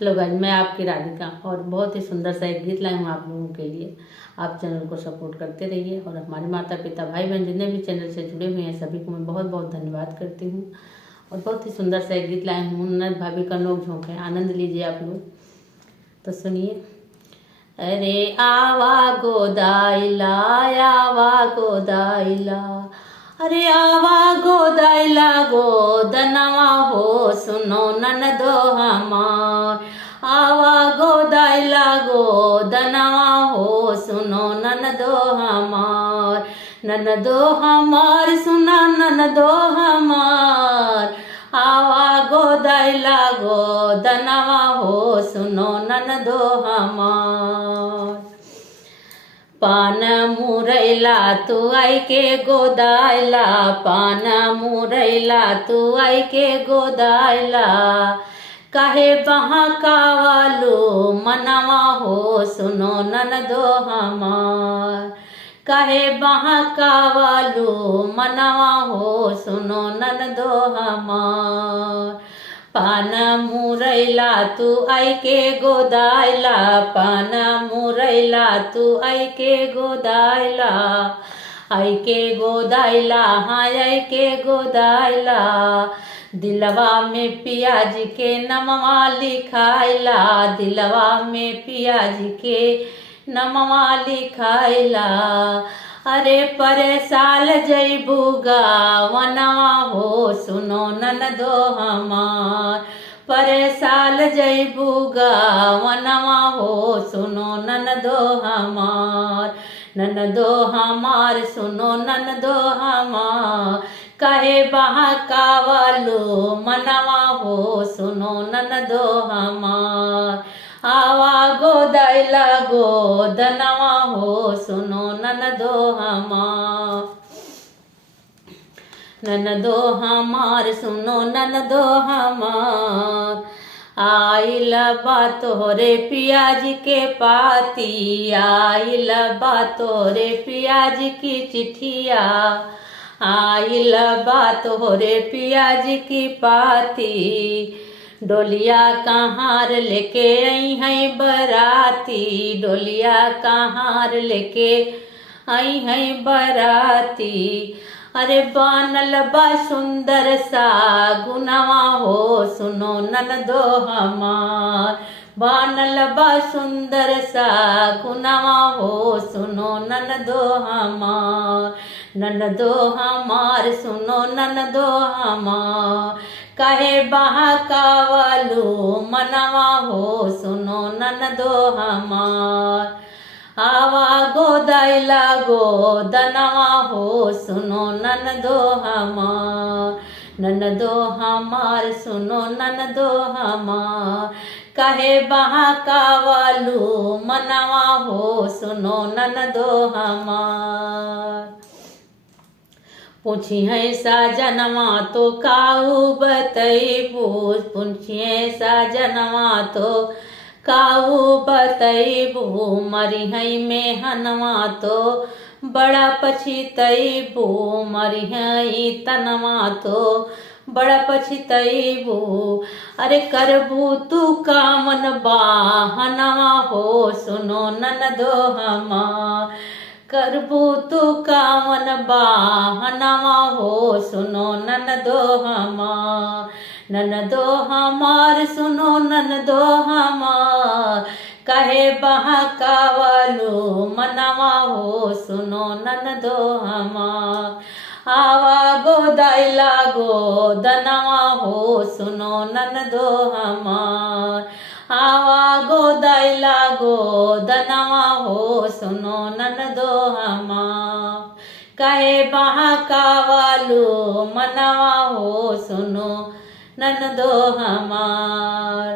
Hello guys, मैं आपकी राधिका और बहुत ही सुंदर सा एक गीत लाई हूँ आप लोगों के लिए। आप चैनल को सपोर्ट करते रहिए और हमारे माता पिता भाई बहन जितने भी चैनल से जुड़े हुए हैं सभी को मैं बहुत बहुत धन्यवाद करती हूँ। और बहुत ही सुंदर सा एक गीत लाई हूँ, ननद भाभी का नोक झोंक है, आनंद लीजिए आप लोग। तो सुनिए। अरे आवा गोदाइला, आवा गोदाइला, अरे आवा गोदाइला गोदनवा हो, सुनो ननदो हमार। आवा गोदाइला गोदनवा हो, सुनो ननदो हमार। ननदो हमार सुना ननदो हमार। आवा गोदाइला गोदनवा हो, सुनो ननदो हमार। पान मुरैला तू आई के गोदाइला, पान मुरैला तू आई के गोदाइला। काहे बहकावालू मनवा हो, सुनो ननदो हमार। काहे बहकावालू मनवा हो, सुनो ननदो हमार। पान मुरैला तू आई के गोदाइला, पान मुरैला तू आई के गोदाइला। आई के गोदाइला, हाँ आई के गोदाइला। दिलवा में पियाज के नमवा लिखाइला, दिलवा में पियाज के नमवा लिखाइला। अरे परे साल जैबूगा वनवा हो, सुनो ननदो हमार। परे साल जैबूगा वनवा हो, सुनो ननदो हमार। ननदो हमार सुनो ननदो हमार। कहे बहकावालू मनवा हो, सुनो ननदो हमार। आवा गोदाइला गोदनवा हो, सुनो ननदो हमार। ननदो हमार सुनो ननदो हमार। आइल बा तोहरे पियाज के पाती, आइल बा तोहरे पियाज की चिट्ठिया। आइल बा तोहरे पियाज की पाती। डोलिया कहार लेके आई है बराती, डोलिया कहार लेके आई है बराती। अरे बनल बा सुंदर सा गुनवा हो, सुनो ननदो हमार। बनल बा सुंदर सा गुनवा हो, सुनो ननदो हमार। ननदो हमार सुनो ननदो हमार। कहे बहकावालू मनवा हो, सुनो ननदो हमार। आवा गोदाइला गोदनवा हो, सुनो ननदो हमार। ननदो हमार सुनो ननदो हमार। कहे बहकावालू मनवा हो, सुनो ननदो हमार। पूछी है साजनवा तो काऊ बतैबू, पूछी है साजनवा तो काऊ बतैबू। मरी है मेहनवा तो बड़ा पछितैबू, मरी है तनवा तो बड़ा पछितैबू। अरे करबू तू कामन बाहनवा हो, सुनो ननदो हमार। करबू तू कामन बाहनवा हो, सुनो ननदो हमार। ननदो हमार सुनो ननदो हमार। कहे बहकावालू मनवा हो, सुनो ननदो हमार। आवा गोदाइला गोदनवा हो, सुनो ननदो हमार। आवा गोदाइला गोदनवा हो, सुनो ननदो हमार। कहे बहकावालू मनवा हो, सुनो ननदो हमार।